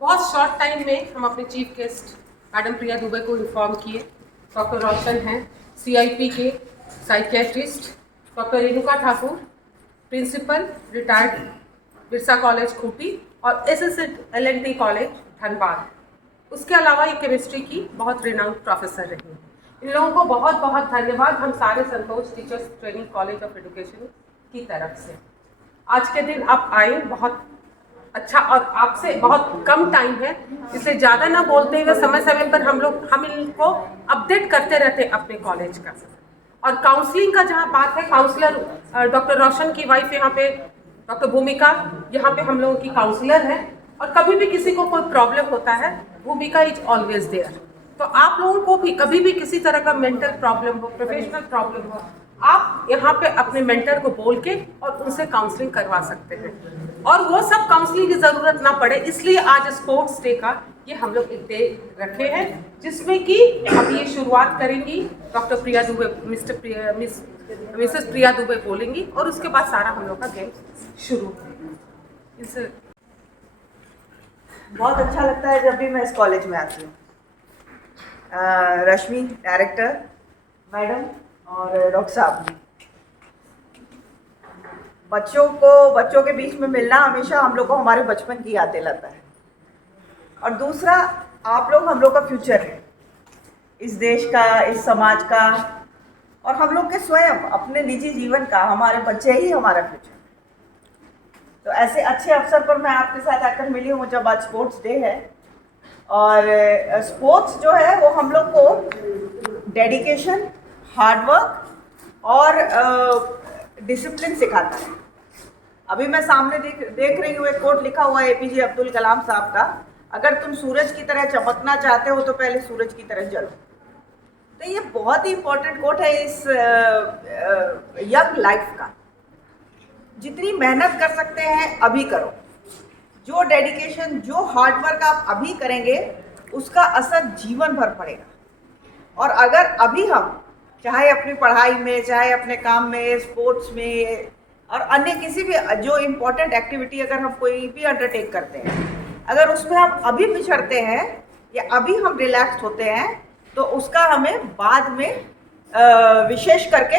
बहुत short time में हम अपने chief guest madam Priya Dubey को इन्फॉर्म किए। डॉक्टर रोशन हैं CIP के psychiatrist, doctor Renuka Thakur principal retired Birsa college Khunti और SSLNT कॉलेज धनबाद। उसके अलावा ये केमिस्ट्री की बहुत रिनाउंड प्रोफेसर रही हैं। इन लोगों को बहुत बहुत धन्यवाद हम सारे Santosh teachers training college of education की तरफ से। आज के दिन आप आए, बहुत अच्छा, और आपसे बहुत कम टाइम है इसलिए ज़्यादा ना बोलते हुए समय समय पर हम इनको अपडेट करते रहते हैं अपने कॉलेज का। और काउंसलिंग का जहाँ बात है, काउंसलर डॉक्टर रोशन की वाइफ यहाँ पे डॉक्टर भूमिका यहाँ पे हम लोगों की काउंसलर है, और कभी भी किसी को कोई प्रॉब्लम होता है भूमिका इज ऑलवेज देयर। तो आप लोगों को भी कभी भी किसी तरह का मेंटल प्रॉब्लम हो, प्रोफेशनल प्रॉब्लम हो, आप यहाँ पे अपने मेंटर को बोल के और उनसे काउंसलिंग करवा सकते हैं। और वो सब काउंसलिंग की ज़रूरत ना पड़े, इसलिए आज स्पोर्ट्स डे का ये हम लोग एक डे रखे हैं, जिसमें कि हम ये शुरुआत करेंगी डॉक्टर प्रिया दुबे, मिसेस प्रिया दुबे बोलेंगी और उसके बाद सारा हम लोग का गेम शुरू होगा। इससे बहुत अच्छा लगता है जब भी मैं इस कॉलेज में आती हूँ। रश्मि डायरेक्टर मैडम और डॉक्टर साहब, बच्चों के बीच में मिलना हमेशा हम लोग को हमारे बचपन की याद दिलाता है। और दूसरा, आप लोग हम लोग का फ्यूचर है, इस देश का, इस समाज का, और हम लोग के स्वयं अपने निजी जीवन का। हमारे बच्चे ही हमारा फ्यूचर। तो ऐसे अच्छे अवसर पर मैं आपके साथ आकर मिली हूँ जब आज स्पोर्ट्स डे है। और स्पोर्ट्स जो है वो हम लोग को डेडिकेशन, हार्डवर्क और डिसिप्लिन सिखाता है। अभी मैं सामने देख रही हूँ एक कोट लिखा हुआ है APJ अब्दुल कलाम साहब का, अगर तुम सूरज की तरह चमकना चाहते हो तो पहले सूरज की तरह जलो। तो ये बहुत ही इम्पोर्टेंट कोट है इस यंग लाइफ का। जितनी मेहनत कर सकते हैं अभी करो। जो डेडिकेशन, जो हार्डवर्क आप अभी करेंगे उसका असर जीवन भर पड़ेगा। और अगर अभी हम चाहे अपनी पढ़ाई में, चाहे अपने काम में, स्पोर्ट्स में, और अन्य किसी भी जो इम्पोर्टेंट एक्टिविटी अगर हम कोई भी अंडरटेक करते हैं, अगर उसमें हम अभी पिछड़ते हैं या अभी हम रिलैक्स होते हैं तो उसका हमें बाद में विशेष करके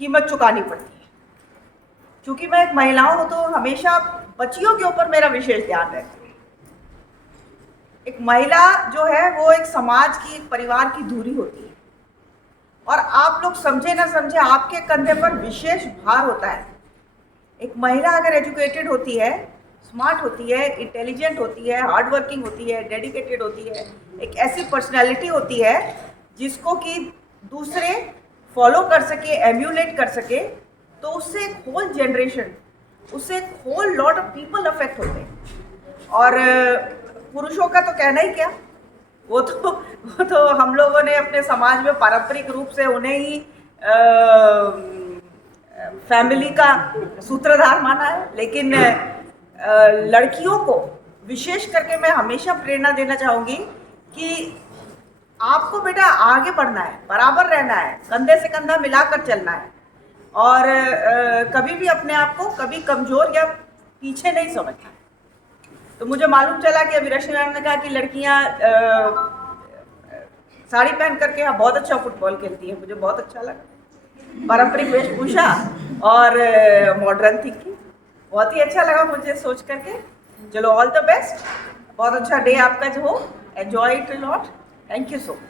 कीमत चुकानी पड़ती है। क्योंकि मैं एक महिला हूं तो हमेशा बच्चियों के ऊपर मेरा विशेष ध्यान रहता है। एक महिला जो है वो एक समाज की, एक परिवार की धुरी होती है और आप लोग समझे ना समझे आपके कंधे पर विशेष भार होता है। एक महिला अगर एजुकेटेड होती है, स्मार्ट होती है, इंटेलिजेंट होती है, हार्ड वर्किंग होती है, डेडिकेटेड होती है, एक ऐसी पर्सनैलिटी होती है जिसको कि दूसरे फॉलो कर सके, एम्यूलेट कर सके, तो उससे एक होल जनरेशन, उससे एक whole lot of people affect होते हैं। और पुरुषों का तो कहना ही क्या, वो तो हम लोगों ने अपने समाज में पारंपरिक रूप से उन्हें ही फैमिली का सूत्रधार माना है। लेकिन लड़कियों को विशेष करके मैं हमेशा प्रेरणा देना चाहूँगी कि आपको बेटा आगे बढ़ना है, बराबर रहना है, कंधे से कंधा मिलाकर चलना है और कभी भी अपने आप को कभी कमज़ोर या पीछे नहीं समझना है। तो मुझे मालूम चला कि अभी रश्मि मैम ने कहा कि लड़कियां साड़ी पहन करके यहाँ बहुत अच्छा फुटबॉल खेलती हैं। मुझे बहुत अच्छा लगा, पारंपरिक वेशभूषा और मॉडर्न थिंकिंग, बहुत ही अच्छा लगा मुझे सोच करके। चलो, ऑल द बेस्ट, बहुत अच्छा डे आपका जो हो, enjoy it lot. Thank you so much.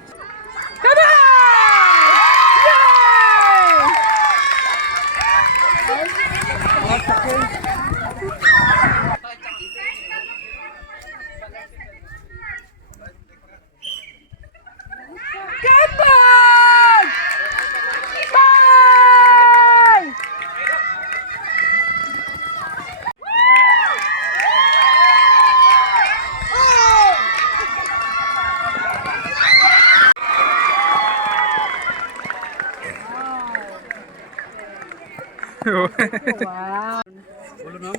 बोलो नाम।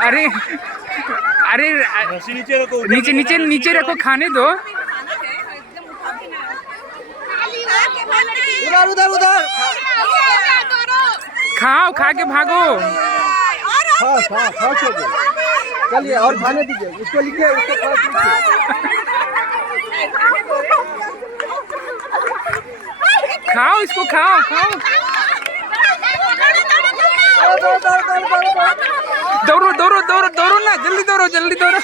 अरे अरे नीचे रखो, नीचे नीचे नीचे रखो, खाने दो। उधर उधर उधर खाओ, खा के भागो। हाँ हाँ हाँ, चलिए और खाने दीजिए उसको, लिखिए उसको पास खाओ, इसको खाओ खाओ। दौड़ो दौड़ो दौड़ो दौड़ो ना, जल्दी दौड़ो जल्दी दौड़ो।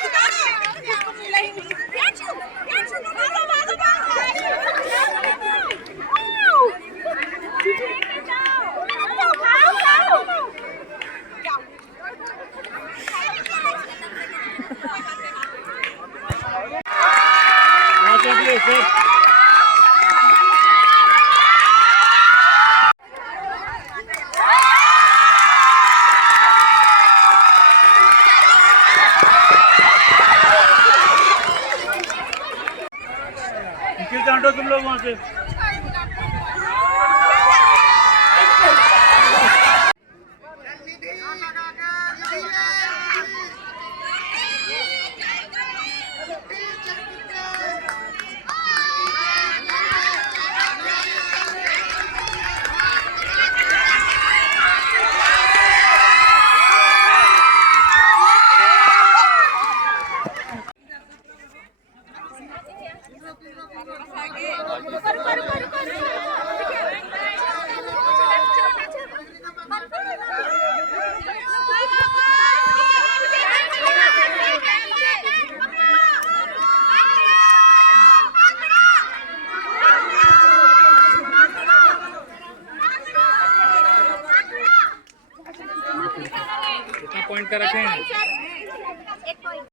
हटो तुम लोग वहाँ से। कितना पॉइंट का रखे हैं? एक पॉइंट